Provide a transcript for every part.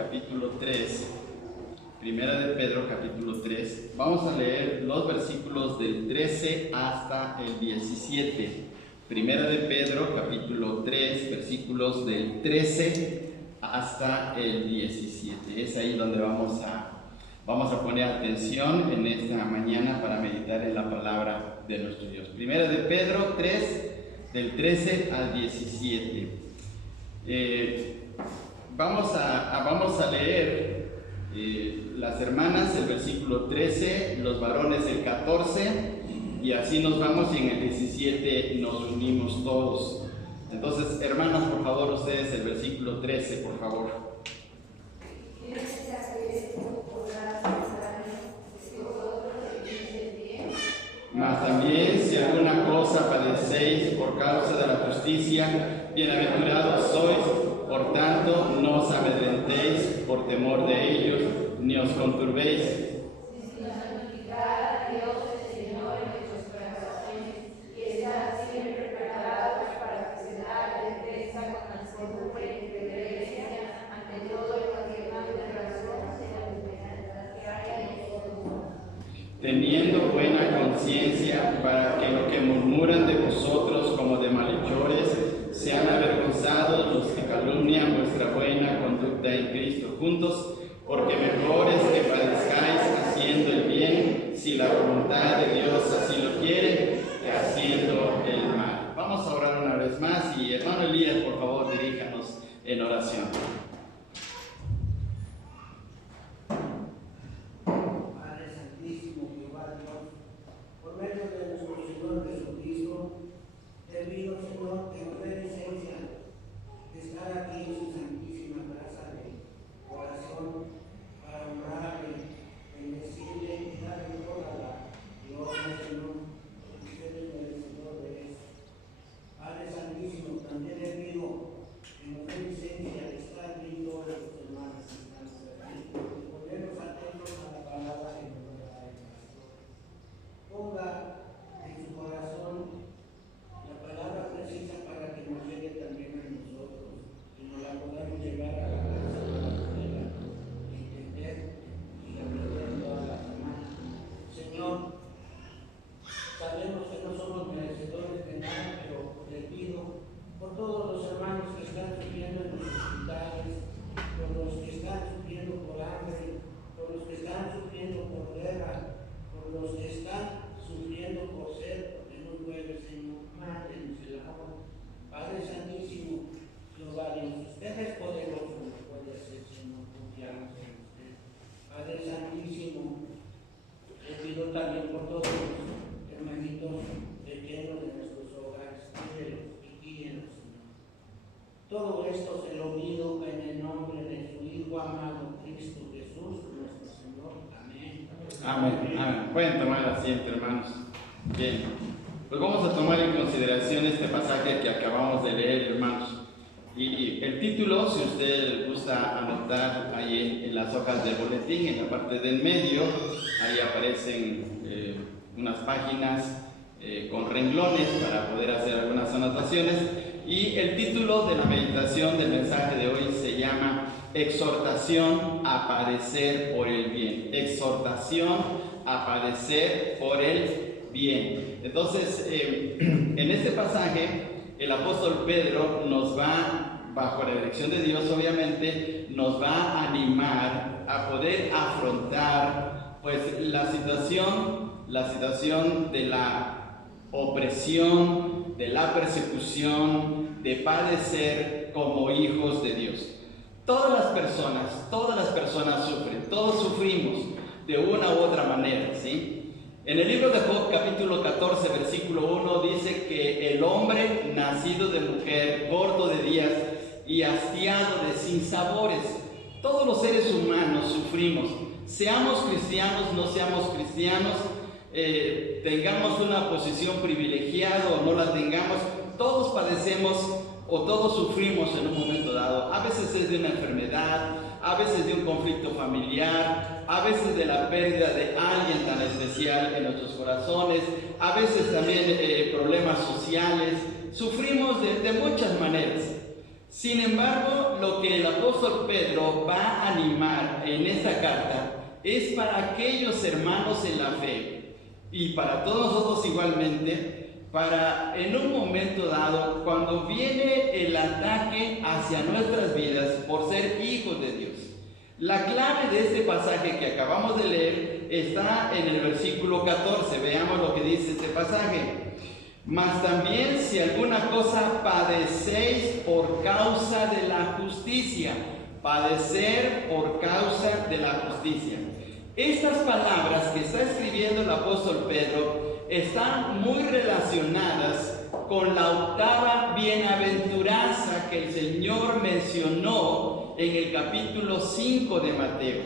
capítulo 3. Primera de Pedro, capítulo 3. Vamos a leer los versículos del 13 hasta el 17. Primera de Pedro, capítulo 3, versículos del 13 hasta el 17. Es ahí donde vamos a poner atención en esta mañana para meditar en la palabra de nuestro Dios. Primera de Pedro 3, del 13 al 17. Vamos a leer las hermanas el versículo 13, los varones el 14, y así nos vamos, y en el 17 nos unimos todos. Entonces, hermanas, por favor, ustedes el versículo 13, por favor. Mas también, si alguna cosa padecéis por causa de la justicia, bienaventurados sois. Por tanto, no os amedrentéis por temor de ellos, ni os conturbéis. Santificad a Dios el Señor en vuestros corazones, y estad siempre preparados para presentar defensa con mansedumbre y reverencia ante todo el que mande razón de la esperanza que hay en vosotros. Teniendo buena conciencia, para que lo que murmuran de vosotros como de malhechores sean avergonzados los que calumnian vuestra buena conducta en Cristo juntos, porque mejor es que padezcáis haciendo el bien, si la voluntad de Dios así lo quiere, que haciendo el mal. Vamos a orar una vez más, y hermano Elías, por favor, diríjanos en oración. Padre Santísimo, Jehová Dios, por medio de nuestro Señor Jesucristo, te pido, Señor, que nos dé licencia de estar aquí en su santísima casa de corazón para honrarle, bendecirle y darle toda la gloria, Señor, porque usted es merecedor de eso. Padre Santísimo, también le pido que nos dé licencia de estar aquí todos los hermanos que estamos aquí y ponernos atentos a la palabra que nos da el pastor. Ponga en su corazón la palabra precisa para que nos llegue también a nosotros y nos la podamos llevar a la casa de la escuela, entender y aprender toda la semana. Señor, sabemos que no somos merecedores de nada, pero le pido por todos los hermanos que están sufriendo en los hospitales, por los que están sufriendo por hambre, por los que están sufriendo por guerra, por los que están sufriendo por sed, porque no llueve, Señor, mándenos el agua. Padre Santísimo, Jehová Dios, usted es poderoso, lo puede hacer, Señor, confiamos en usted. Padre Santísimo, le pido también por todos los hermanitos pequeños de nuestros hogares, cuídelos y guíenos, Señor. Todo esto se lo pido en el nombre de su Hijo amado, Cristo Jesús, nuestro Señor. Amén. Amén. Amén. Pueden tomar asiento, hermanos. Bien, pues vamos a tomar en consideración este pasaje que acabamos de leer, hermanos. Y el título, si usted gusta anotar ahí en las hojas del boletín, en la parte del medio, ahí aparecen unas páginas con renglones para poder hacer algunas anotaciones. Y el título de la meditación del mensaje de hoy se llama Exhortación a padecer por el bien. Exhortación a padecer por el bien. Entonces, en este pasaje, el apóstol Pedro nos va, bajo la dirección de Dios, obviamente, nos va a animar a poder afrontar, pues, la situación de la opresión, de la persecución, de padecer como hijos de Dios. Todas las personas sufren, todos sufrimos de una u otra manera, ¿sí? En el libro de Job, capítulo 14, versículo 1, dice que el hombre nacido de mujer, gordo de días y hastiado de sinsabores. Todos los seres humanos sufrimos, seamos cristianos, no seamos cristianos, tengamos una posición privilegiada o no la tengamos, todos padecemos o todos sufrimos en un momento dado. A veces es de una enfermedad, a veces de un conflicto familiar, a veces de la pérdida de alguien tan especial en nuestros corazones, a veces también problemas sociales. Sufrimos de muchas maneras. Sin embargo, lo que el apóstol Pedro va a animar en esta carta es para aquellos hermanos en la fe y para todos nosotros igualmente, para en un momento dado, cuando viene el ataque hacia nuestras vidas por ser hijos de Dios. La clave de este pasaje que acabamos de leer está en el versículo 14. Veamos lo que dice este pasaje. Mas también si alguna cosa padecéis por causa de la justicia, padecer por causa de la justicia. Estas palabras que está escribiendo el apóstol Pedro están muy relacionadas con la octava bienaventuranza que el Señor mencionó en el capítulo 5 de Mateo.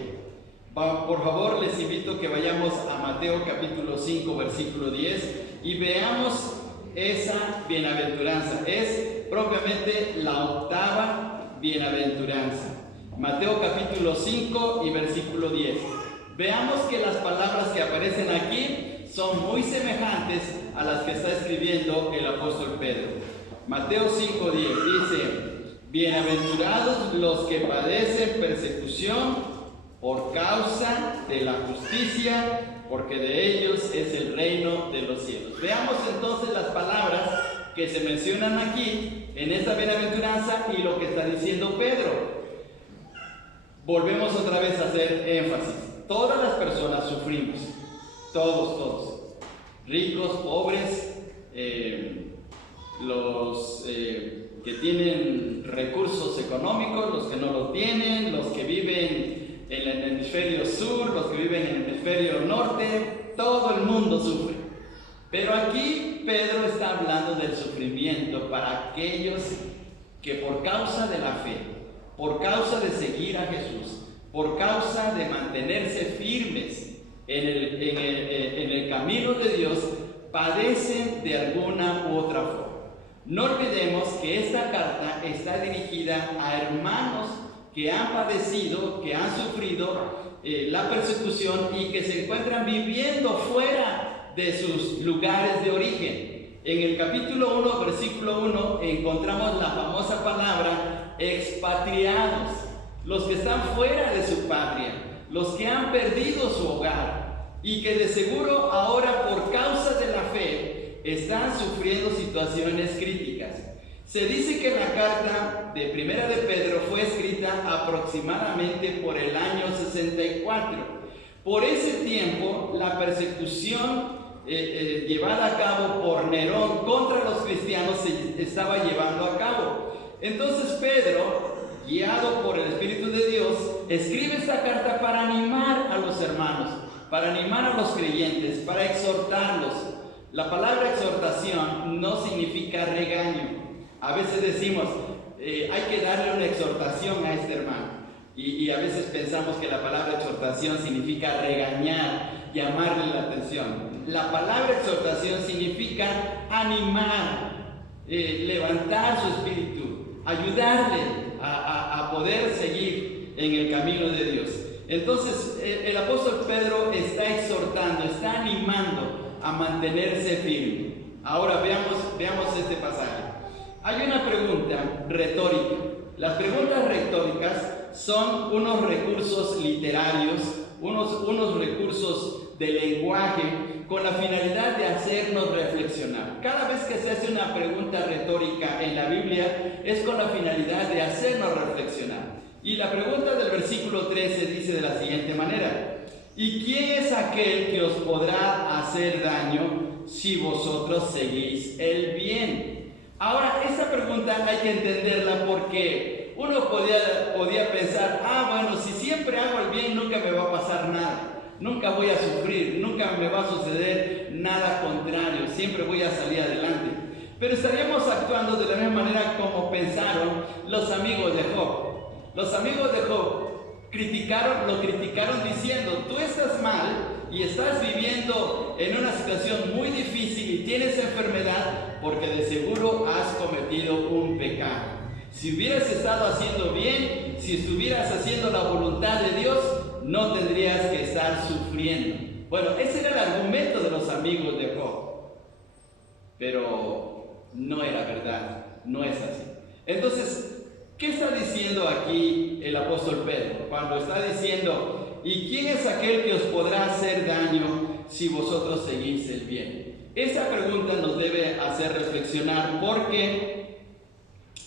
Por favor, les invito que vayamos a Mateo capítulo 5, versículo 10 y veamos esa bienaventuranza. Es propiamente la octava bienaventuranza. Mateo capítulo 5 y versículo 10. Veamos que las palabras que aparecen aquí son muy semejantes a las que está escribiendo el apóstol Pedro. Mateo 5:10 dice: bienaventurados los que padecen persecución por causa de la justicia, porque de ellos es el reino de los cielos. Veamos entonces las palabras que se mencionan aquí en esta bienaventuranza y lo que está diciendo Pedro. Volvemos otra vez a hacer énfasis. Todas las personas sufrimos, todos, ricos, pobres, los que tienen recursos económicos, los que no lo tienen, los que viven en el hemisferio sur, los que viven en el hemisferio norte, todo el mundo sufre. Pero aquí Pedro está hablando del sufrimiento para aquellos que por causa de la fe, por causa de seguir a Jesús, por causa de mantenerse firmes en el camino de Dios, padecen de alguna u otra forma. No olvidemos que esta carta está dirigida a hermanos que han padecido, que han sufrido la persecución y que se encuentran viviendo fuera de sus lugares de origen. En el capítulo 1, versículo 1, encontramos la famosa palabra expatriados, los que están fuera de su patria, los que han perdido su hogar y que de seguro ahora por causa de la fe están sufriendo situaciones críticas. Se dice que la carta de Primera de Pedro fue escrita aproximadamente por el año 64. Por ese tiempo, la persecución llevada a cabo por Nerón contra los cristianos se estaba llevando a cabo. Entonces Pedro, guiado por el Espíritu de Dios, escribe esta carta para animar a los hermanos, para animar a los creyentes, para exhortarlos. La palabra exhortación no significa regaño. A veces decimos, hay que darle una exhortación a este hermano. Y a veces pensamos que la palabra exhortación significa regañar, llamarle la atención. La palabra exhortación significa animar, levantar su espíritu, ayudarle a poder seguir en el camino de Dios. Entonces, el apóstol Pedro está exhortando, está animando a mantenerse firme. Ahora veamos este pasaje. Hay una pregunta retórica. Las preguntas retóricas son unos recursos literarios, unos recursos de lenguaje con la finalidad de hacernos reflexionar. Cada vez que se hace una pregunta retórica en la Biblia es con la finalidad de hacernos reflexionar. Y la pregunta del versículo 13 dice de la siguiente manera: ¿y quién es aquel que os podrá hacer daño si vosotros seguís el bien? Ahora, esta pregunta hay que entenderla porque uno podía pensar, bueno, si siempre hago el bien nunca me va a pasar nada, nunca voy a sufrir, nunca me va a suceder nada contrario, siempre voy a salir adelante. Pero estaríamos actuando de la misma manera como pensaron los amigos de Job. Los amigos de Job lo criticaron diciendo, tú estás mal y estás viviendo en una situación muy difícil y tienes enfermedad porque de seguro has cometido un pecado. Si hubieras estado haciendo bien, si estuvieras haciendo la voluntad de Dios, no tendrías que estar sufriendo. Bueno, ese era el argumento de los amigos de Job. Pero no era verdad, no es así. Entonces, ¿Qué está diciendo aquí el apóstol Pedro? Cuando está diciendo, ¿y quién es aquel que os podrá hacer daño si vosotros seguís el bien? Esta pregunta nos debe hacer reflexionar porque,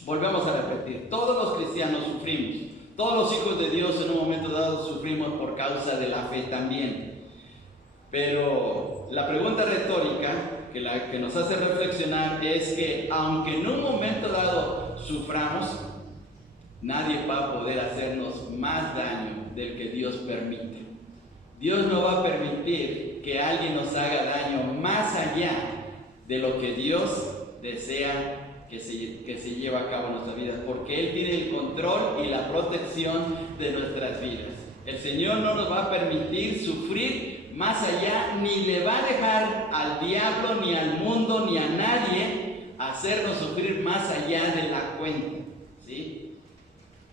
volvemos a repetir, todos los cristianos sufrimos, todos los hijos de Dios en un momento dado sufrimos por causa de la fe también. Pero la pregunta retórica que nos hace reflexionar es que aunque en un momento dado suframos, nadie va a poder hacernos más daño del que Dios permite. Dios no va a permitir que alguien nos haga daño más allá de lo que Dios desea que se lleve a cabo en nuestras vidas, porque Él tiene el control y la protección de nuestras vidas. El Señor no nos va a permitir sufrir más allá, ni le va a dejar al diablo, ni al mundo, ni a nadie hacernos sufrir más allá de la cuenta, ¿sí?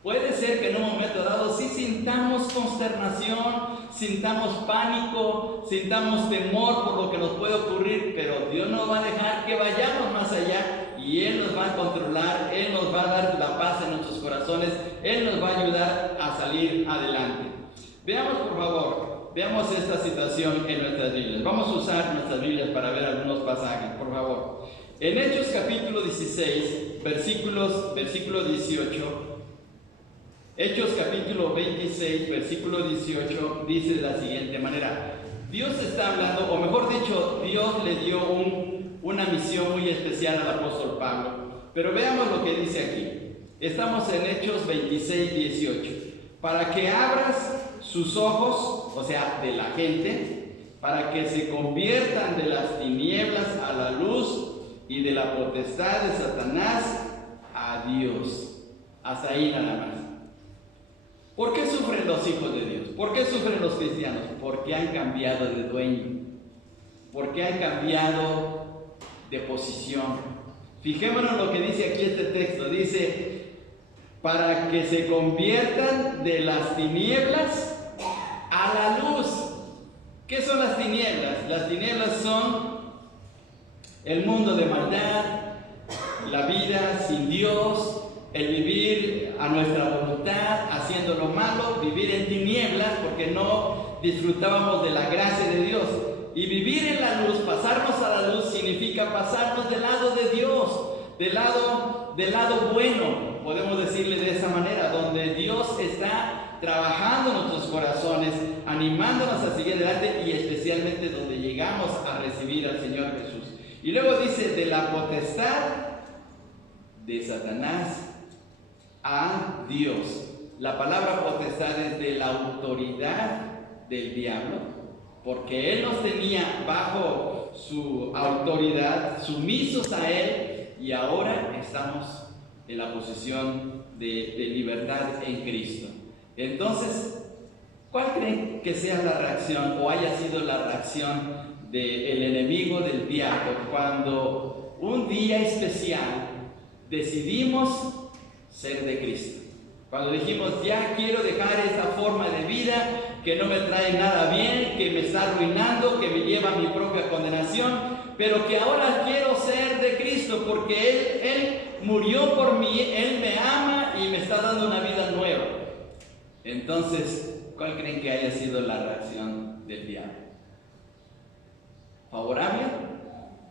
Puede ser que en un momento dado sí sintamos consternación, sintamos pánico, sintamos temor por lo que nos puede ocurrir, pero Dios no va a dejar que vayamos más allá y Él nos va a controlar, Él nos va a dar la paz en nuestros corazones, Él nos va a ayudar a salir adelante. Veamos, por favor, veamos esta situación en nuestras Biblias. Vamos a usar nuestras Biblias para ver algunos pasajes, por favor. En Hechos capítulo 16, versículo 18, Hechos capítulo 26, versículo 18, dice de la siguiente manera. Dios está hablando, o mejor dicho, Dios le dio una misión muy especial al apóstol Pablo. Pero veamos lo que dice aquí. Estamos en Hechos 26, 18. Para que abras sus ojos, o sea, de la gente, para que se conviertan de las tinieblas a la luz y de la potestad de Satanás a Dios. Hasta ahí nada más. ¿Por qué sufren los hijos de Dios? ¿Por qué sufren los cristianos? Porque han cambiado de dueño, porque han cambiado de posición. Fijémonos lo que dice aquí este texto. Dice, para que se conviertan de las tinieblas a la luz. ¿Qué son las tinieblas? Las tinieblas son el mundo de maldad, la vida sin Dios, el vivir a nuestra voluntad, haciendo lo malo, vivir en tinieblas porque no disfrutábamos de la gracia de Dios. Y vivir en la luz, pasarnos a la luz, significa pasarnos del lado de Dios, del lado bueno, podemos decirle de esa manera, donde Dios está trabajando en nuestros corazones, animándonos a seguir adelante y especialmente donde llegamos a recibir al Señor Jesús. Y luego dice, de la potestad de Satanás a Dios. La palabra potestad es de la autoridad del diablo, porque él nos tenía bajo su autoridad, sumisos a él, y ahora estamos en la posición de libertad en Cristo. Entonces, ¿cuál creen que sea la reacción o haya sido la reacción del enemigo, del diablo, cuando un día especial decidimos ser de Cristo? Cuando dijimos, ya quiero dejar esa forma de vida que no me trae nada bien, que me está arruinando, que me lleva a mi propia condenación, pero que ahora quiero ser de Cristo porque Él murió por mí, Él me ama y me está dando una vida nueva. Entonces, ¿cuál creen que haya sido la reacción del diablo? ¿Favorable?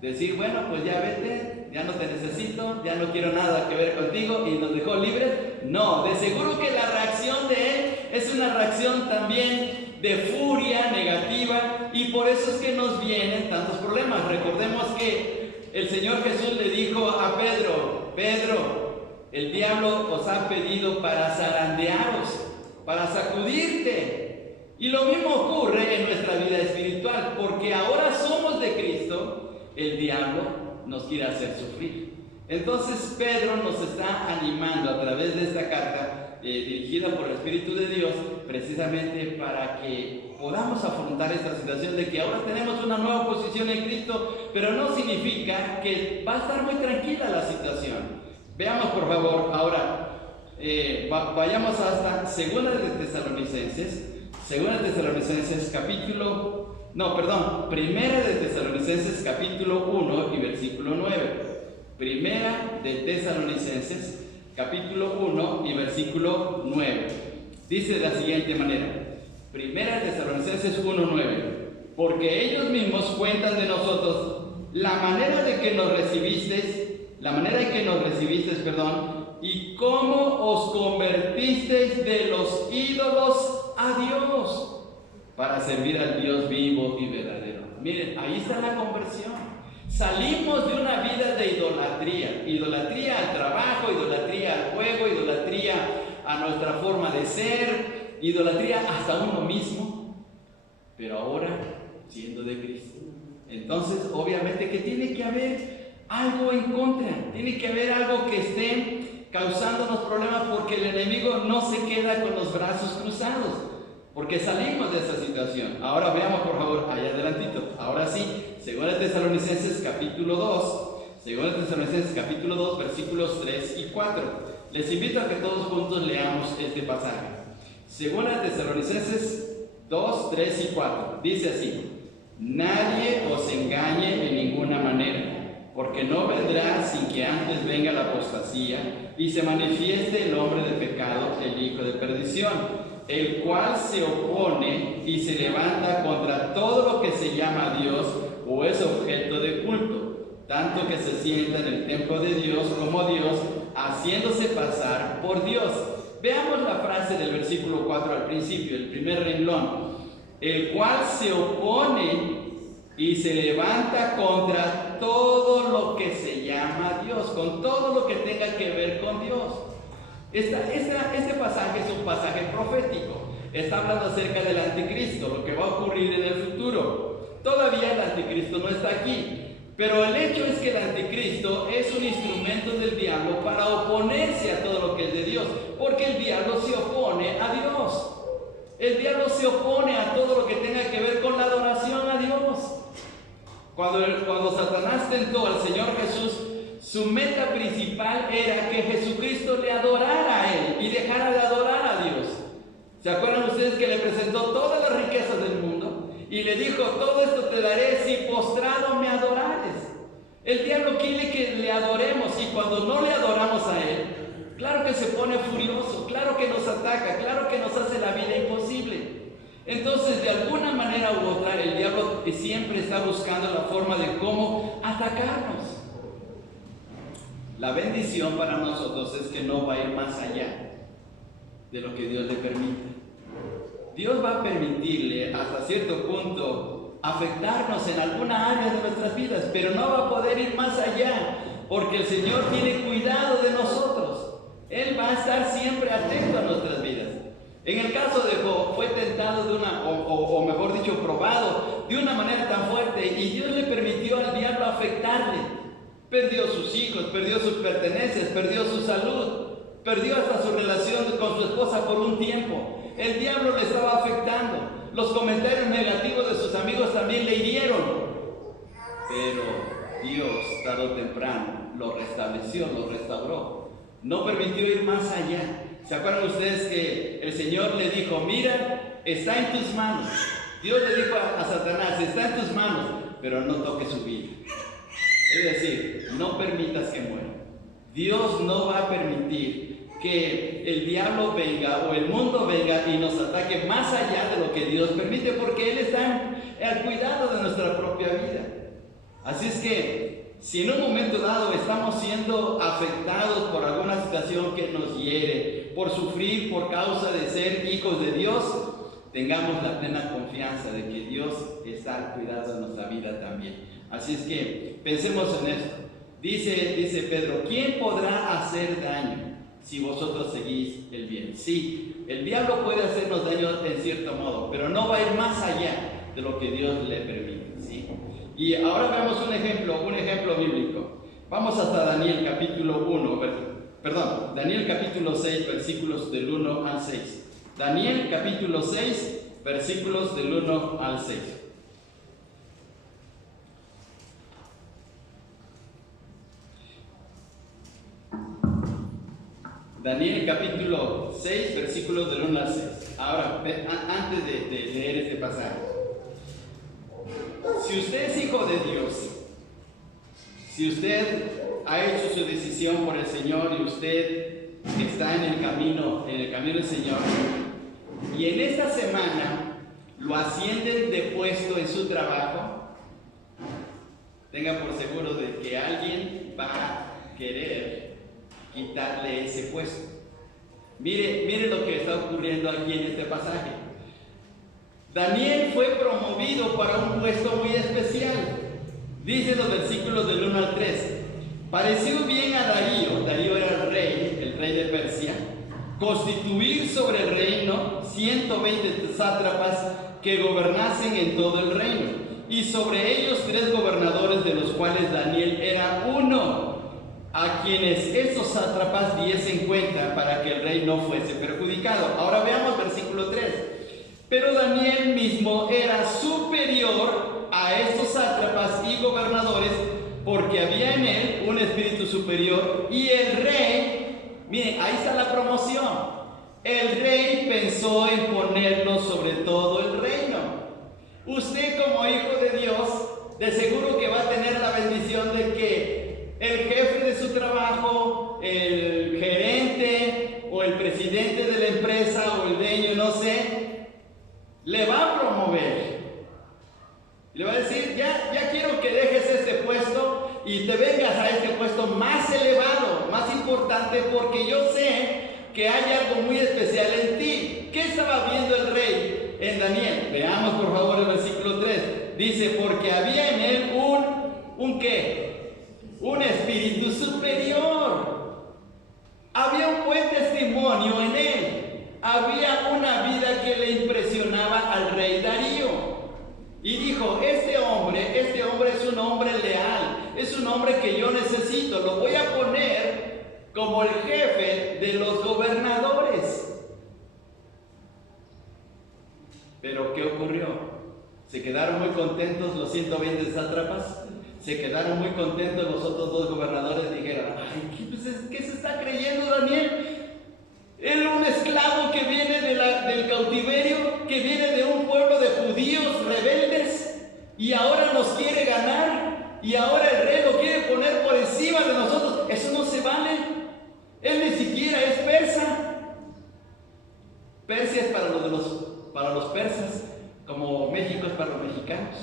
Decir, bueno, pues ya vete, ya no te necesito, ya no quiero nada que ver contigo y nos dejó libres. No, de seguro que la reacción de él es una reacción también de furia negativa y por eso es que nos vienen tantos problemas. Recordemos que el Señor Jesús le dijo a Pedro, Pedro, el diablo os ha pedido para zarandearos, para sacudirte. Y lo mismo ocurre en nuestra vida espiritual, porque ahora somos de Cristo. El diablo nos quiere hacer sufrir. Entonces Pedro nos está animando a través de esta carta dirigida por el Espíritu de Dios, precisamente para que podamos afrontar esta situación de que ahora tenemos una nueva posición en Cristo, pero no significa que va a estar muy tranquila la situación. Veamos por favor ahora, vayamos hasta Segunda de Tesalonicenses Primera de Tesalonicenses capítulo 1 y versículo 9. Primera de Tesalonicenses capítulo 1 y versículo 9. Dice de la siguiente manera, Primera Tesalonicenses 1:9, porque ellos mismos cuentan de nosotros la manera en que nos recibisteis, y cómo os convertisteis de los ídolos a Dios, para servir al Dios vivo y verdadero. Miren, ahí está la conversión. Salimos de una vida de idolatría al trabajo, idolatría al juego, idolatría a nuestra forma de ser, idolatría hasta uno mismo, pero ahora siendo de Cristo. Entonces, obviamente que tiene que haber algo en contra, tiene que haber algo que esté causándonos problemas, porque el enemigo no se queda con los brazos cruzados, porque salimos de esa situación. Ahora veamos por favor allá adelantito, ahora sí, 2 Tesalonicenses capítulo 2, versículos 3 y 4. Les invito a que todos juntos leamos este pasaje. 2 Tesalonicenses 2, 3 y 4, dice así: nadie os engañe en ninguna manera, porque no vendrá sin que antes venga la apostasía y se manifieste el hombre de pecado, el hijo de perdición, el cual se opone y se levanta contra todo lo que se llama Dios o es objeto de culto, tanto que se sienta en el templo de Dios como Dios, haciéndose pasar por Dios. Veamos la frase del versículo 4 al principio, el primer renglón: el cual se opone y se levanta contra todo lo que se llama Dios, con todo lo que tenga que ver con Dios. Este pasaje es un pasaje profético, está hablando acerca del anticristo, lo que va a ocurrir en el futuro. Todavía el anticristo no está aquí, pero el hecho es que el anticristo es un instrumento del diablo para oponerse a todo lo que es de Dios, porque el diablo se opone a Dios. El diablo se opone a todo lo que tenga que ver con la adoración a Dios. Cuando Satanás tentó al Señor Jesús, su meta principal era que Jesucristo le adorara a Él y dejara de adorar a Dios. ¿Se acuerdan ustedes que le presentó todas las riquezas del mundo y le dijo: todo esto te daré si postrado me adorares? El diablo quiere que le adoremos, y cuando no le adoramos a Él, claro que se pone furioso, claro que nos ataca, claro que nos hace la vida imposible. Entonces, de alguna manera u otra, el diablo siempre está buscando la forma de cómo atacarnos. La bendición para nosotros es que no va a ir más allá de lo que Dios le permite. Dios va a permitirle hasta cierto punto afectarnos en alguna área de nuestras vidas, pero no va a poder ir más allá, porque el Señor tiene cuidado de nosotros. Él va a estar siempre atento a nuestras vidas. En el caso de Job, fue tentado o mejor dicho, probado de una manera tan fuerte, y Dios le permitió al diablo afectarle. Perdió sus hijos, perdió sus pertenencias, perdió su salud, perdió hasta su relación con su esposa por un tiempo. El diablo le estaba afectando. Los comentarios negativos de sus amigos también le hirieron. Pero Dios, tarde o temprano, lo restableció, lo restauró. No permitió ir más allá. ¿Se acuerdan ustedes que el Señor le dijo: mira, está en tus manos? Dios le dijo a Satanás: está en tus manos, pero no toques su vida. Es decir, no permitas que muera. Dios no va a permitir que el diablo venga o el mundo venga y nos ataque más allá de lo que Dios permite, porque Él está al cuidado de nuestra propia vida. Así es que, si en un momento dado estamos siendo afectados por alguna situación que nos hiere, por sufrir por causa de ser hijos de Dios, tengamos la plena confianza de que Dios está al cuidado de nuestra vida también. Así es que pensemos en esto. Dice Pedro: ¿quién podrá hacer daño si vosotros seguís el bien? Sí, el diablo puede hacernos daño en cierto modo, pero no va a ir más allá de lo que Dios le permite, ¿sí? Y ahora veamos un ejemplo bíblico. Vamos hasta Daniel capítulo 6, versículos del 1 al 6. Daniel capítulo 6, versículos del 1 al 6. Daniel capítulo 6, versículos del 1 al 6. Ahora, antes de leer este pasaje, si usted es hijo de Dios, si usted ha hecho su decisión por el Señor y usted que está en el camino del Señor, y en esta semana lo ascienden de puesto en su trabajo, tenga por seguro de que alguien va a querer quitarle ese puesto. Mire lo que está ocurriendo aquí en este pasaje. Daniel fue promovido para un puesto muy especial. Dice los versículos del 1 al 3. Pareció bien a Darío era el rey de Persia, constituir sobre el reino 120 sátrapas que gobernasen en todo el reino, y sobre ellos 3 gobernadores, de los cuales Daniel era uno, a quienes estos sátrapas diesen cuenta para que el rey no fuese perjudicado. Ahora veamos versículo 3. Pero Daniel mismo era superior a estos sátrapas y gobernadores, porque había en él un espíritu superior, y el rey, miren, ahí está la promoción, el rey pensó en ponerlo sobre todo el reino. Usted, como hijo de Dios, de seguro que va a tener la bendición de que el jefe de su trabajo, el gerente o el presidente de la empresa o el dueño, no sé, le va a promover. Le va a decir, ya quiero que dejes este puesto y te vengas a este puesto más elevado, más importante, porque yo sé que hay algo muy especial en ti. ¿Qué estaba viendo el rey en Daniel? Veamos por favor el versículo 3. Dice, porque había en él ¿un qué? Un espíritu superior. Había un buen testimonio en él. Había una vida que le impresionaba al rey Darío. Y dijo, este hombre es un hombre leal, es un hombre que yo necesito, lo voy a poner como el jefe de los gobernadores. Pero ¿qué ocurrió? Se quedaron muy contentos los 120 sátrapas, se quedaron muy contentos los otros 2 gobernadores, dijeron, ay, ¿qué se está creyendo Daniel? Él, un esclavo que viene del cautiverio, que viene de un pueblo de judíos rebeldes, y ahora nos quiere ganar, y ahora el rey lo quiere poner por encima de nosotros. Eso no se vale. Él ni siquiera es persa. Persia es para los persas, como México es para los mexicanos.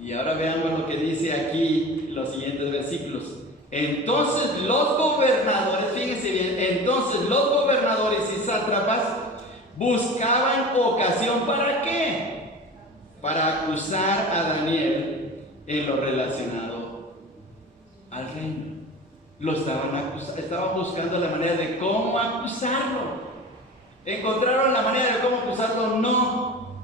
Y ahora veamos lo que dice aquí los siguientes versículos. Entonces los gobernadores, fíjense bien, entonces los gobernadores y sátrapas buscaban ocasión, ¿para qué? Para acusar a Daniel en lo relacionado al reino. Lo estaban buscando la manera de cómo acusarlo. ¿Encontraron la manera de cómo acusarlo?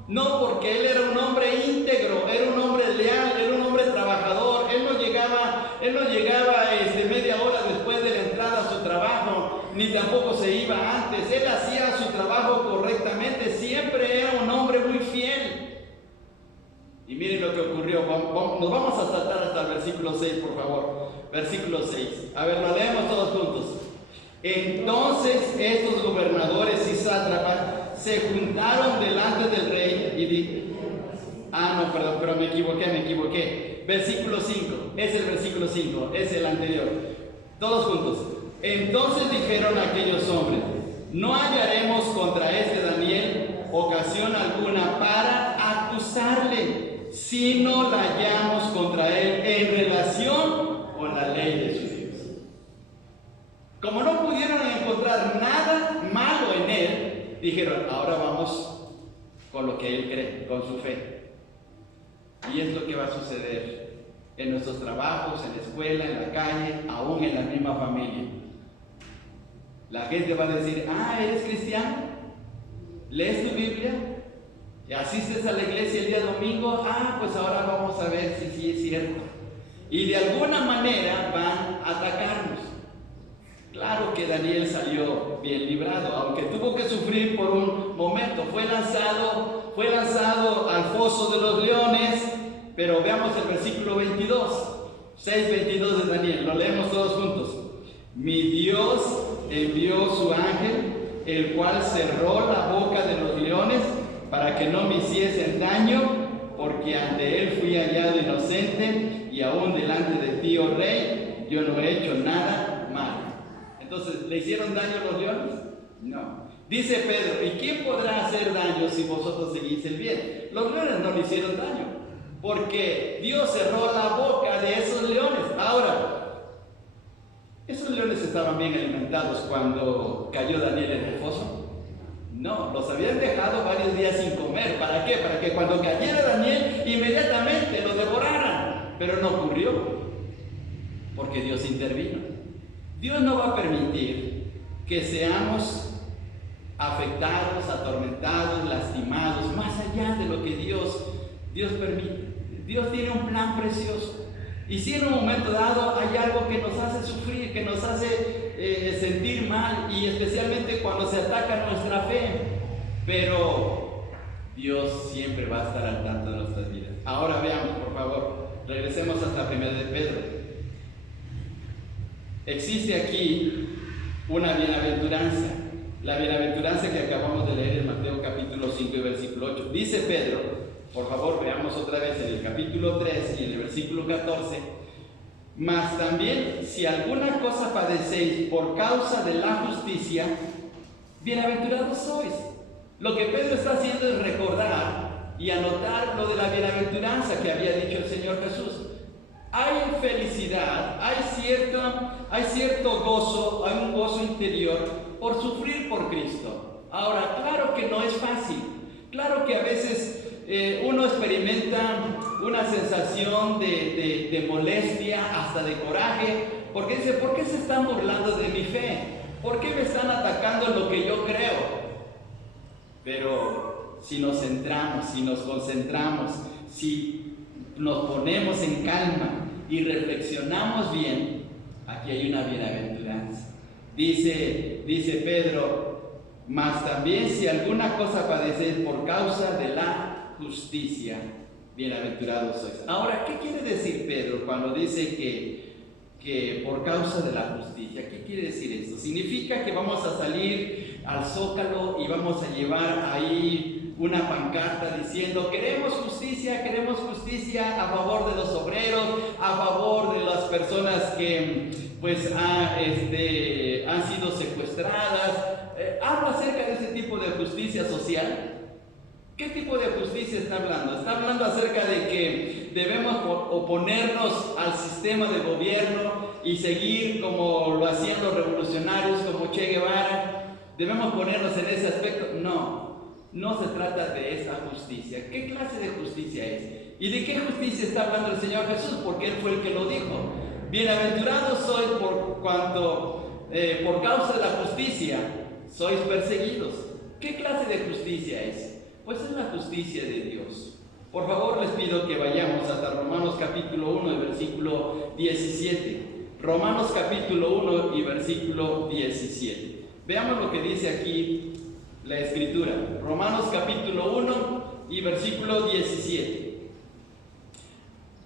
No, porque él era un hombre íntegro, era un hombre leal, era un hombre trabajador. Él no llegaba media hora después de la entrada a su trabajo, ni tampoco se iba antes. Él hacía su trabajo correctamente, siempre era un hombre muy fiel. Y miren lo que ocurrió. Nos vamos a saltar hasta el versículo 6, por favor. Versículo 6. A ver, lo leemos todos juntos. Entonces estos gobernadores y sátrapas se juntaron delante del rey y dijeron, perdón, pero me equivoqué. Versículo 5, es el versículo 5, es el anterior. Todos juntos. Entonces dijeron aquellos hombres, no hallaremos contra este Daniel ocasión alguna para acusarle, si no la hallamos contra él en relación con la ley de su Dios. Como no pudieron encontrar nada malo en él, dijeron, ahora vamos con lo que él cree, con su fe. Y es lo que va a suceder en nuestros trabajos, en la escuela, en la calle, aún en la misma familia. La gente va a decir, ¿eres cristiano? ¿Lees tu Biblia? ¿Y asistes a la iglesia el día domingo? Pues ahora vamos a ver si sí es cierto. Y de alguna manera van a atacarnos. Claro que Daniel salió bien librado, aunque tuvo que sufrir por un momento. Fue lanzado al foso de los leones, pero veamos el versículo 22, 6:22 de Daniel, lo leemos todos juntos. Mi Dios envió su ángel, el cual cerró la boca de los leones para que no me hiciesen daño, porque ante él fui hallado inocente, y aún delante de ti, oh rey, yo no he hecho nada malo. Entonces, ¿le hicieron daño los leones? No. Dice Pedro, ¿y quién podrá hacer daño si vosotros seguís el bien? Los leones no le hicieron daño, porque Dios cerró la boca de esos leones. Ahora, ¿esos leones estaban bien alimentados cuando cayó Daniel en el foso? No, los habían dejado varios días sin comer. ¿Para qué? Para que cuando cayera Daniel, inmediatamente lo devoraran. Pero no ocurrió, porque Dios intervino. Dios no va a permitir que seamos afectados, atormentados, lastimados, más allá de lo que Dios permite. Dios tiene un plan precioso. Y si en un momento dado hay algo que nos hace sufrir, que nos hace sentir mal, y especialmente cuando se ataca nuestra fe, pero Dios siempre va a estar al tanto de nuestras vidas. Ahora veamos, por favor, regresemos hasta 1 de Pedro. Existe aquí una bienaventuranza, la bienaventuranza que acabamos de leer en Mateo capítulo 5 y versículo 8. Dice Pedro, por favor veamos otra vez en el capítulo 3 y en el versículo 14, mas también si alguna cosa padecéis por causa de la justicia, bienaventurados sois. Lo que Pedro está haciendo es recordar y anotar lo de la bienaventuranza que había dicho el Señor Jesús. Hay felicidad, hay cierto gozo, hay un gozo interior por sufrir por Cristo. Ahora, claro que no es fácil, claro que a veces uno experimenta una sensación de molestia, hasta de coraje, porque dice, ¿por qué se están burlando de mi fe? ¿Por qué me están atacando en lo que yo creo? Pero si nos centramos, si nos concentramos, si nos ponemos en calma y reflexionamos bien, aquí hay una bienaventuranza. Dice Pedro, mas también si alguna cosa padecéis por causa de la justicia, bienaventurados sois. Ahora, ¿qué quiere decir Pedro cuando dice que por causa de la justicia? ¿Qué quiere decir esto? ¿Significa que vamos a salir al Zócalo y vamos a llevar ahí una pancarta diciendo queremos justicia a favor de los obreros, a favor de las personas que pues han sido secuestradas? ¿Habla acerca de ese tipo de justicia social? ¿Qué tipo de justicia está hablando? Está hablando acerca de que debemos oponernos al sistema de gobierno y seguir como lo hacían los revolucionarios, como Che Guevara. ¿Debemos ponernos en ese aspecto? No se trata de esa justicia. ¿Qué clase de justicia es? ¿Y de qué justicia está hablando el Señor Jesús? Porque Él fue el que lo dijo. Bienaventurados sois por cuanto, por causa de la justicia, sois perseguidos. ¿Qué clase de justicia es? Pues es la justicia de Dios. Por favor, les pido que vayamos hasta Romanos capítulo 1 y versículo 17. Romanos capítulo 1 y versículo 17. Veamos lo que dice aquí la Escritura. Romanos capítulo 1 y versículo 17.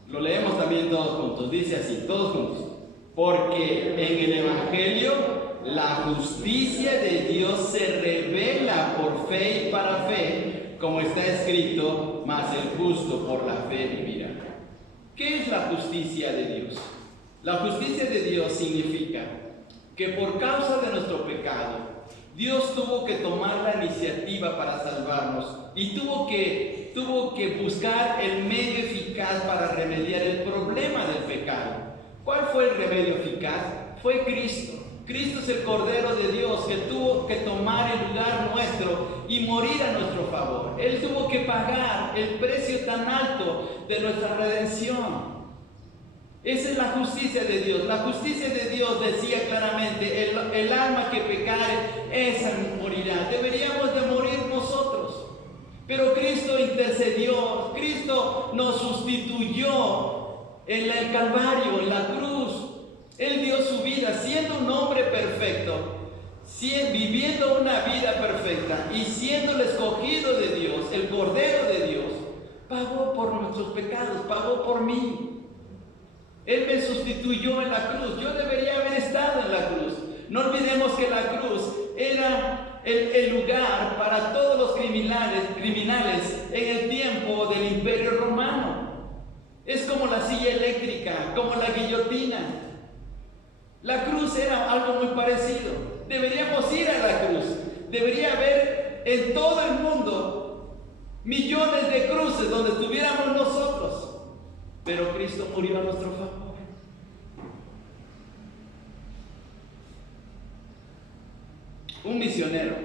Lo leemos también todos juntos. Dice así, todos juntos. Porque en el Evangelio la justicia de Dios se revela por fe y para fe, como está escrito, mas el justo por la fe vivirá. ¿Qué es la justicia de Dios? La justicia de Dios significa que por causa de nuestro pecado, Dios tuvo que tomar la iniciativa para salvarnos y tuvo que buscar el medio eficaz para remediar el problema del pecado. ¿Cuál fue el remedio eficaz? Fue Cristo. Cristo es el Cordero de Dios que tuvo que tomar el lugar nuestro y morir a nuestro favor. Él tuvo que pagar el precio tan alto de nuestra redención. Esa es la justicia de Dios. La justicia de Dios decía claramente, el alma que pecare, esa morirá. Deberíamos de morir nosotros. Pero Cristo intercedió, Cristo nos sustituyó en el Calvario, en la cruz. Él dio su vida siendo un hombre perfecto, viviendo una vida perfecta y siendo el escogido de Dios, el Cordero de Dios. Pagó por nuestros pecados, pagó por mí. Él me sustituyó en la cruz. Yo debería haber estado en la cruz. No olvidemos que la cruz era el lugar para todos los criminales en el tiempo del Imperio Romano. Es como la silla eléctrica, como la guillotina. La cruz era algo muy parecido. Deberíamos ir a la cruz. Debería haber en todo el mundo millones de cruces donde estuviéramos nosotros. Pero Cristo murió a nuestro favor. Un misionero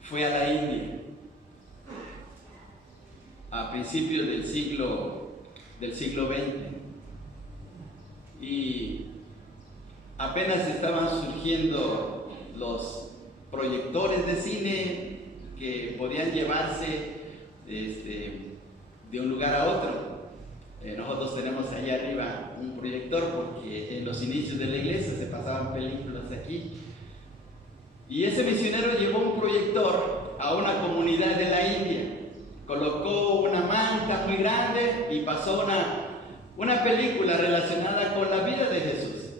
fue a la India a principios del siglo XX y apenas estaban surgiendo los proyectores de cine que podían llevarse de un lugar a otro. Nosotros tenemos allá arriba un proyector porque en los inicios de la iglesia se pasaban películas aquí. Y ese misionero llevó un proyector a una comunidad de la India. Colocó una manta muy grande y pasó una película relacionada con la vida de Jesús.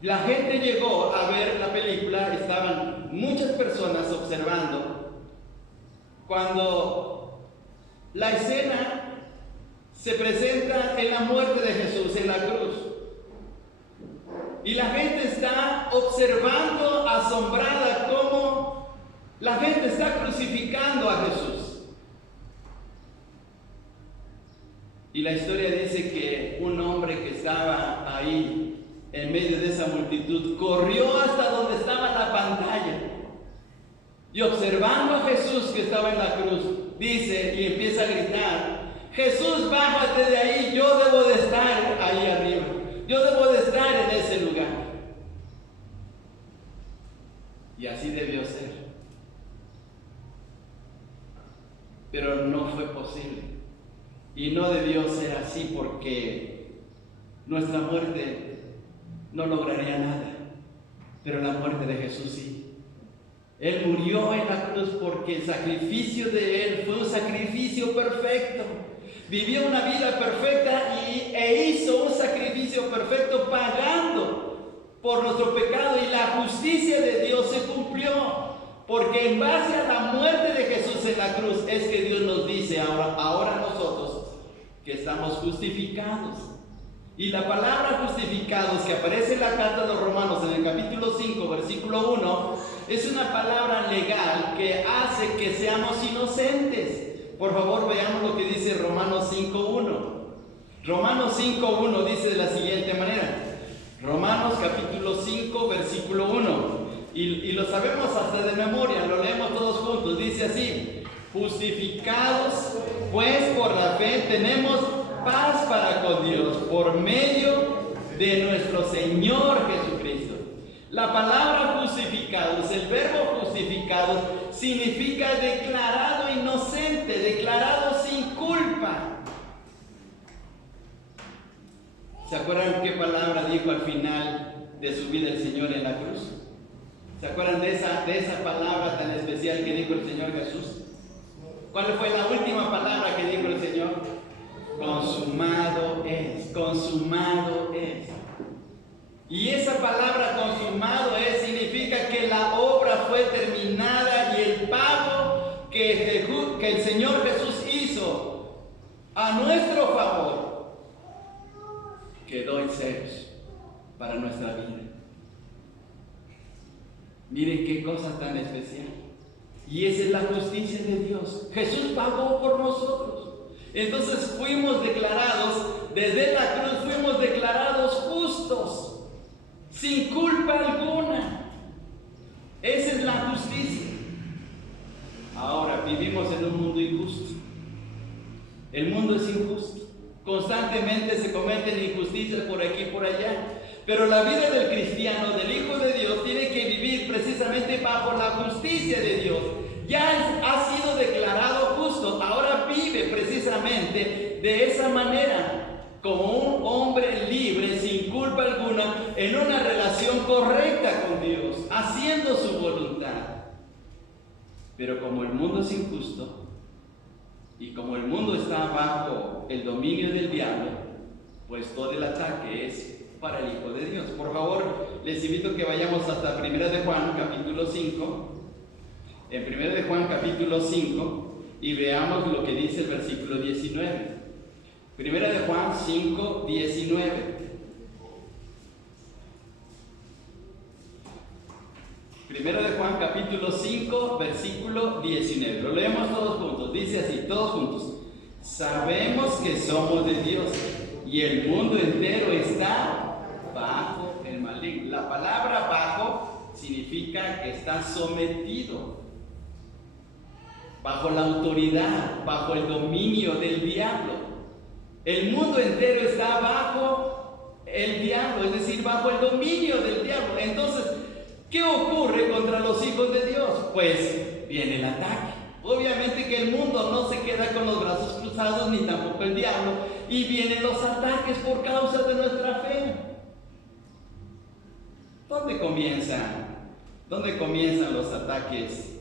La gente llegó a ver la película, estaban muchas personas observando. Cuando la escena se presenta en la muerte de Jesús en la cruz, y la gente está observando asombrada cómo la gente está crucificando a Jesús. Y la historia dice que un hombre que estaba ahí en medio de esa multitud corrió hasta donde estaba la pantalla y observando a Jesús que estaba en la cruz, dice y empieza a gritar: Jesús, bájate de ahí, yo debo de estar ahí arriba, yo debo de estar en ese lugar. Y así debió ser. Pero no fue posible. Y no debió ser así porque nuestra muerte no lograría nada. Pero la muerte de Jesús sí. Él murió en la cruz porque el sacrificio de Él fue un sacrificio perfecto. Vivió una vida perfecta e hizo un sacrificio perfecto pagando por nuestro pecado, y la justicia de Dios se cumplió. Porque en base a la muerte de Jesús en la cruz es que Dios nos dice ahora nosotros que estamos justificados. Y la palabra justificados que aparece en la carta de los Romanos en el capítulo 5, versículo 1, es una palabra legal que hace que seamos inocentes. Por favor, veamos lo que dice Romanos 5.1. Romanos 5.1 dice de la siguiente manera. Romanos capítulo 5, versículo 1. Y lo sabemos hasta de memoria, lo leemos todos juntos. Dice así: justificados pues por la fe tenemos paz para con Dios por medio de nuestro Señor Jesucristo. La palabra justificados, el verbo justificados, significa declarado inocente, declarado sin culpa. ¿Se acuerdan qué palabra dijo al final de su vida el Señor en la cruz? ¿Se acuerdan de esa palabra tan especial que dijo el Señor Jesús? ¿Cuál fue la última palabra que dijo el Señor? Consumado es, consumado es. Y esa palabra consumado es significa que la obra fue terminada y el pago que el Señor Jesús hizo a nuestro favor quedó en ceros para nuestra vida. Miren qué cosa tan especial. Y esa es la justicia de Dios. Jesús pagó por nosotros. Entonces fuimos declarados, desde la cruz fuimos declarados justos, sin culpa alguna. Esa es la justicia. Ahora vivimos en un mundo injusto. El mundo es injusto. Constantemente se cometen injusticias por aquí y por allá. Pero la vida del cristiano, del Hijo de Dios, tiene que vivir precisamente bajo la justicia de Dios. Ya ha sido declarado justo, ahora vive precisamente de esa manera, como un hombre libre, sin culpa alguna, en una relación correcta con Dios, haciendo su voluntad. Pero como el mundo es injusto, y como el mundo está bajo el dominio del diablo, pues todo el ataque es para el Hijo de Dios. Por favor, les invito a que vayamos hasta 1 de Juan, capítulo 5. En 1 de Juan, capítulo 5, y veamos lo que dice el versículo 19. Primera de Juan 5, 19. Primera de Juan capítulo 5, versículo 19. Lo leemos todos juntos. Dice así, todos juntos. Sabemos que somos de Dios y el mundo entero está bajo el maligno. La palabra bajo significa que está sometido, bajo la autoridad, bajo el dominio del diablo. El mundo entero está bajo el diablo, es decir, bajo el dominio del diablo. Entonces, ¿qué ocurre contra los hijos de Dios? Pues viene el ataque. Obviamente que el mundo no se queda con los brazos cruzados, ni tampoco el diablo, y vienen los ataques por causa de nuestra fe. ¿Dónde comienzan los ataques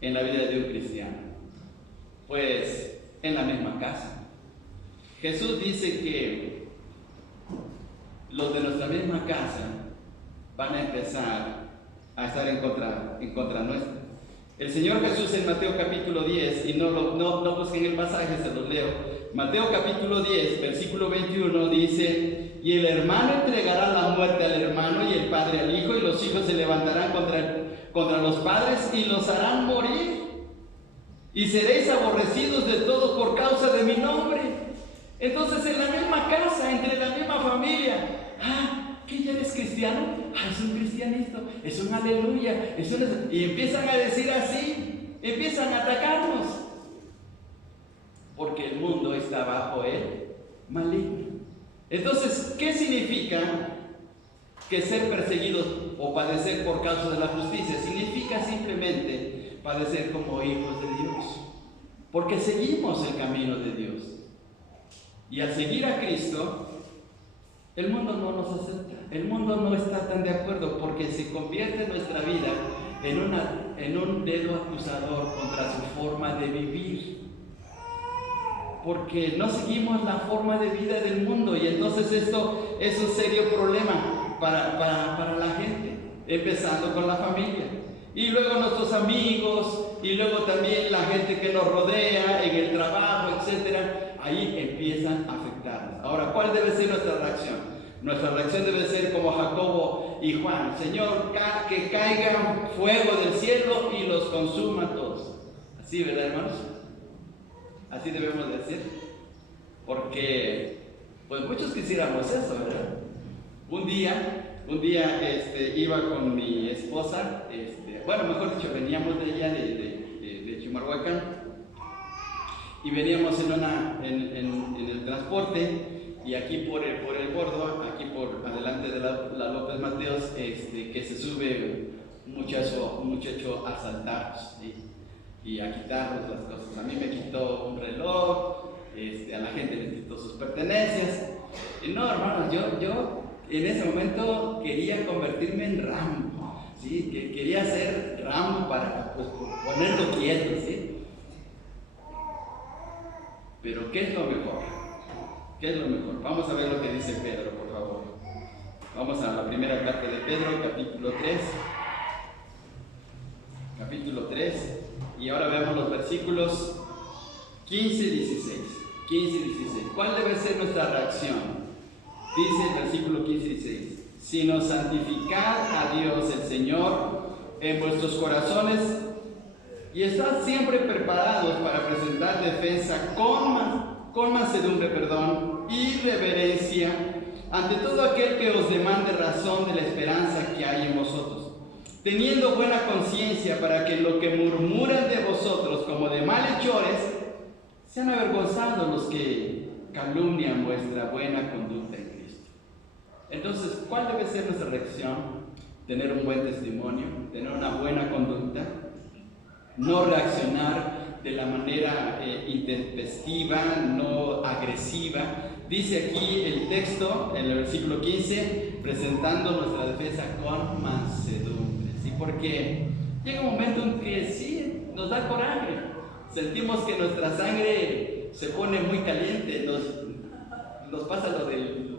en la vida de un cristiano? Pues en la misma casa. Jesús dice que los de nuestra misma casa van a empezar a estar en contra nuestra. El Señor Jesús en Mateo capítulo 10, y no busquen el pasaje, se los leo. Mateo capítulo 10, versículo 21 dice: y el hermano entregará la muerte al hermano y el padre al hijo, y los hijos se levantarán contra los padres y los harán morir. Y seréis aborrecidos de todos por causa de mi nombre. Entonces en la misma casa, entre la misma familia, ¿qué ya eres cristiano? Es un cristianito, es un aleluya, y empiezan a decir así, empiezan a atacarnos, porque el mundo está bajo el maligno. Entonces, ¿qué significa que ser perseguidos o padecer por causa de la justicia? Significa simplemente padecer como hijos de Dios, porque seguimos el camino de Dios. Y al seguir a Cristo, el mundo no nos acepta, el mundo no está tan de acuerdo, porque se convierte nuestra vida en un dedo acusador contra su forma de vivir, porque no seguimos la forma de vida del mundo, y entonces esto es un serio problema para la gente, empezando con la familia, y luego nuestros amigos, y luego también la gente que nos rodea en el trabajo, etcétera. Ahí empiezan a afectarnos. Ahora, ¿cuál debe ser nuestra reacción? Nuestra reacción debe ser como Jacobo y Juan: Señor, que caiga fuego del cielo y los consuma todos. Así, ¿verdad, hermanos? Así debemos decir. Porque, pues muchos quisiéramos eso, ¿verdad? Un día iba con mi esposa, bueno, mejor dicho, veníamos de allá de Chimalhuacán, y veníamos en el transporte, y aquí por el bordo, aquí por adelante de la López Mateos, que se sube un muchacho a asaltarnos, ¿sí? Y a quitarnos las cosas. A mí me quitó un reloj, a la gente le quitó sus pertenencias. Y no, hermanos, yo en ese momento quería convertirme en Rambo, ¿sí? Que quería ser Rambo para, pues, ponerlo quieto, ¿sí? Pero ¿qué es lo mejor? ¿Qué es lo mejor? Vamos a ver lo que dice Pedro, por favor. Vamos a la primera carta de Pedro, capítulo 3. Capítulo 3. Y ahora vemos los versículos 15 y 16. 15 y 16. ¿Cuál debe ser nuestra reacción? Dice el versículo 15 y 16: sino santificad a Dios el Señor en vuestros corazones, y estad siempre preparados para presentar defensa con mansedumbre, y reverencia ante todo aquel que os demande razón de la esperanza que hay en vosotros, teniendo buena conciencia, para que en lo que murmuran de vosotros como de malhechores sean avergonzados los que calumnian vuestra buena conducta en Cristo. Entonces, ¿cuál debe ser nuestra reacción? Tener un buen testimonio, tener una buena conducta, no reaccionar de la manera intempestiva, no agresiva. Dice aquí el texto, en el versículo 15, presentando nuestra defensa con mansedumbre, ¿sí? Porque llega un momento en que sí, nos da coraje, sentimos que nuestra sangre se pone muy caliente, nos pasa lo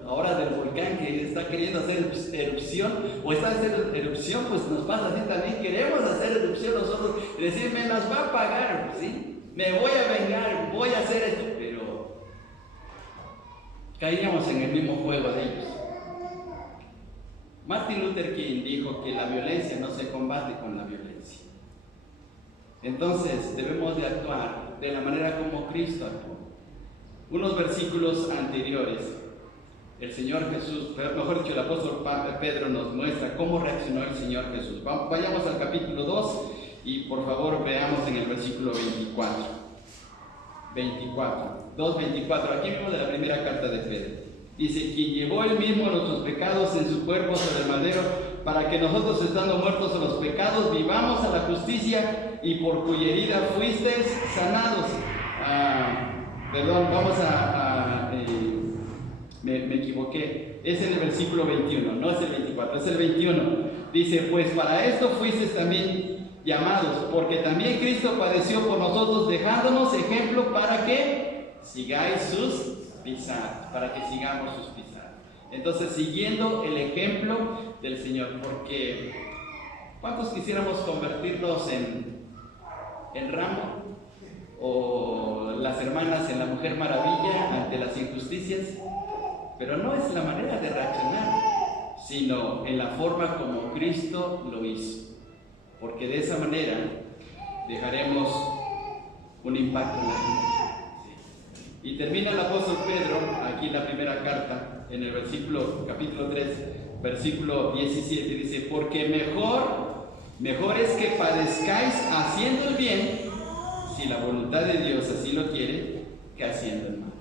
ahora del volcán que está queriendo hacer erupción, o está haciendo erupción, pues nos pasa así también, queremos hacer erupción nosotros, y decir, me las va a pagar, ¿sí? Me voy a vengar, voy a hacer esto, pero caíamos en el mismo juego de ellos. Martin Luther King dijo que la violencia no se combate con la violencia. Entonces debemos de actuar de la manera como Cristo actuó. Unos versículos anteriores, el Señor Jesús, mejor dicho, el apóstol Pedro nos muestra cómo reaccionó el Señor Jesús. Vayamos al capítulo 2 y por favor veamos en el versículo 24. 2:24, aquí mismo de la primera carta de Pedro. Dice, quien llevó él mismo nuestros pecados en su cuerpo sobre el madero, para que nosotros, estando muertos a los pecados, vivamos a la justicia, y por cuya herida fuisteis sanados. Perdón, me equivoqué. Es en el versículo 21, no es el 24, es el 21. Dice, pues para esto fuisteis también llamados, porque también Cristo padeció por nosotros, dejándonos ejemplo para que sigáis sus pisadas, para que sigamos sus pisadas. Entonces, siguiendo el ejemplo del Señor, porque ¿cuántos quisiéramos convertirnos en Rambo o las hermanas en la Mujer Maravilla ante las injusticias? Pero no es la manera de reaccionar, sino en la forma como Cristo lo hizo, porque de esa manera dejaremos un impacto en la gente. Y termina el apóstol Pedro, aquí en la primera carta, en el capítulo 3, versículo 17, dice, porque mejor es que padezcáis haciendo el bien, si la voluntad de Dios así lo quiere, que haciendo el mal.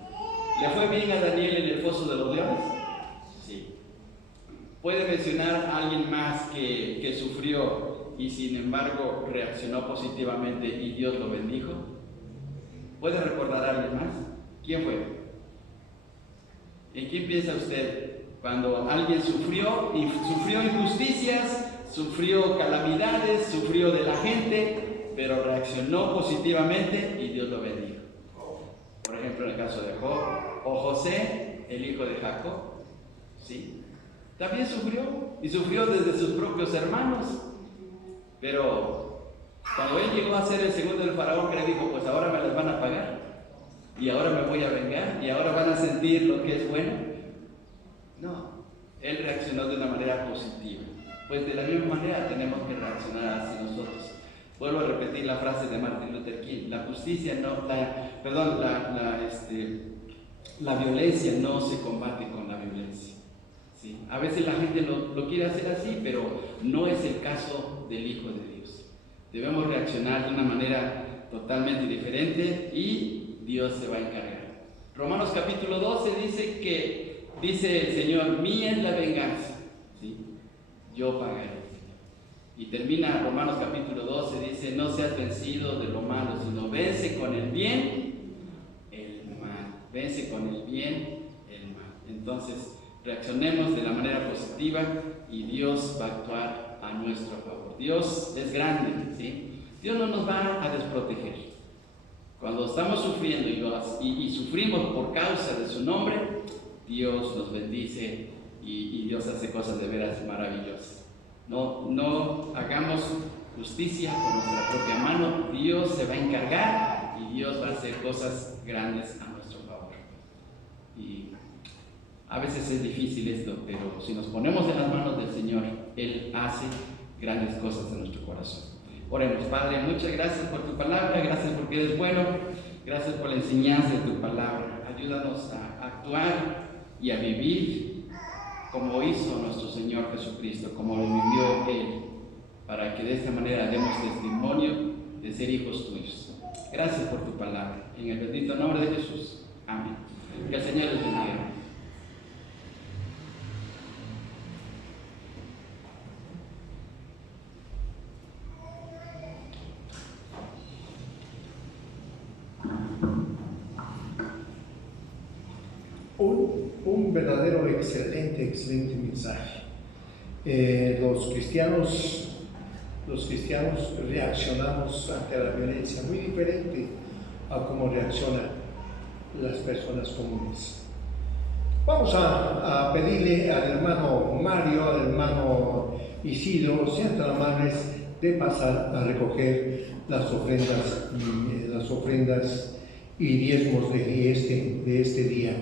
¿Le fue bien a Daniel en el foso de los leones? Sí. ¿Puede mencionar a alguien más que sufrió y sin embargo reaccionó positivamente y Dios lo bendijo? ¿Puede recordar a alguien más? ¿Quién fue? ¿En quién piensa usted? Cuando alguien sufrió injusticias, sufrió calamidades, sufrió de la gente, pero reaccionó positivamente y Dios lo bendijo. Por ejemplo, en el caso de Job, o José, el hijo de Jacob, ¿sí? También sufrió, y sufrió desde sus propios hermanos, pero cuando él llegó a ser el segundo del faraón, que le dijo, pues ahora me las van a pagar, y ahora me voy a vengar, y ahora van a sentir lo que es bueno. No, él reaccionó de una manera positiva. Pues de la misma manera tenemos que reaccionar así nosotros. Vuelvo a repetir la frase de Martin Luther King: la violencia no se combate con la violencia. ¿Sí? A veces la gente lo quiere hacer así, pero no es el caso del Hijo de Dios. Debemos reaccionar de una manera totalmente diferente y Dios se va a encargar. Romanos capítulo 12 dice el Señor, mía es la venganza, ¿sí? Yo pagaré. Y termina Romanos capítulo 12, dice, no seas vencido de lo malo, sino vence con el bien el mal. Vence con el bien el mal. Entonces, reaccionemos de la manera positiva y Dios va a actuar a nuestro favor. Dios es grande, ¿sí? Dios no nos va a desproteger. Cuando estamos sufriendo y sufrimos por causa de su nombre, Dios nos bendice y Dios hace cosas de veras maravillosas. No hagamos justicia con nuestra propia mano. Dios se va a encargar y Dios va a hacer cosas grandes a nuestro favor. Y a veces es difícil esto, pero si nos ponemos en las manos del Señor, Él hace grandes cosas en nuestro corazón. Oremos. Padre, muchas gracias por tu palabra, gracias porque eres bueno, gracias por la enseñanza de tu palabra. Ayúdanos a actuar y a vivir como hizo nuestro Señor Jesucristo, como lo vivió Él, para que de esta manera demos testimonio de ser hijos tuyos. Gracias por tu palabra. En el bendito nombre de Jesús. Amén. Que el Señor les bendiga. Un verdadero excelente mensaje. Los cristianos reaccionamos ante la violencia muy diferente a cómo reaccionan las personas comunes. Vamos a pedirle al hermano Mario, al hermano Isidro, sean tan amables de pasar a recoger las ofrendas y diezmos de este día.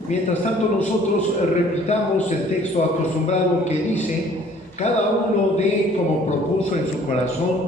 Mientras tanto nosotros repitamos el texto acostumbrado que dice: cada uno dé como propuso en su corazón